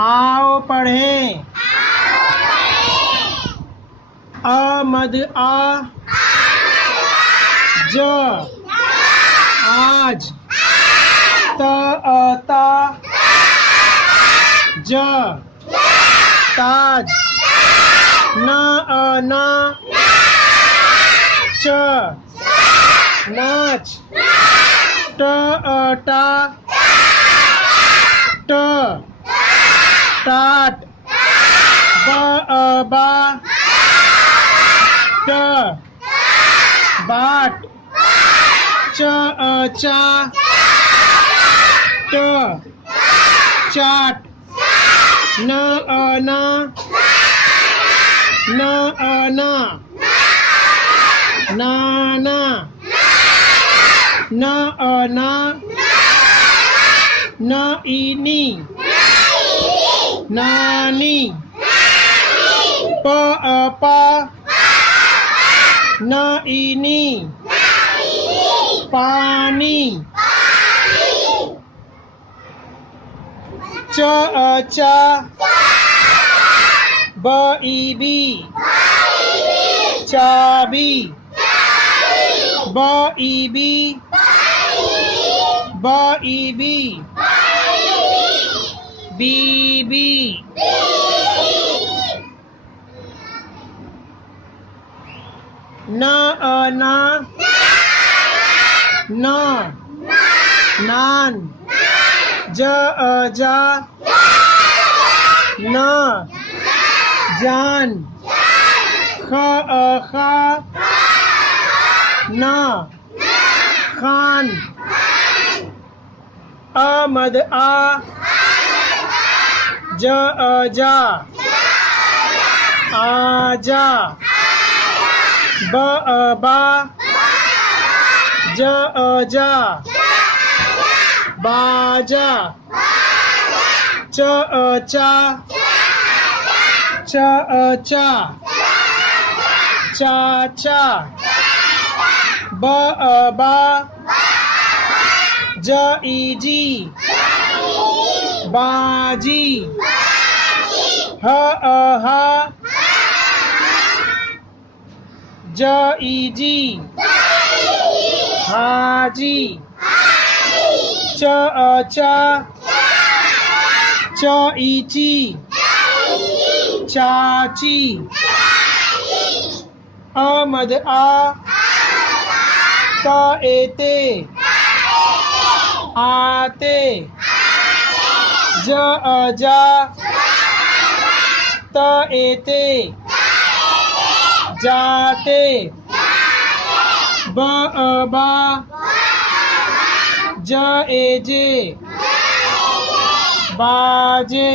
आओ पढ़ें। अ मद आ ज आज त ता ज ताज न ना च नाच ट टा ट टाट बा ट बाट च चा ट चाट न ना न ना नाना न ना न इनी नानी प पा न इनी पानी च चा ब बी चाबी ब बी बीबी न ना न नान ज जा न जान ख खा न खान मद आ ज जा आजा ब बा ज जा बाजा च चा च चा चाचा ब बा ज जी बाजी ह हा ज जी हाजी च चा च ची चाची मद आ त एते आते ज जा त एते जाते ब बा ज जे बाजे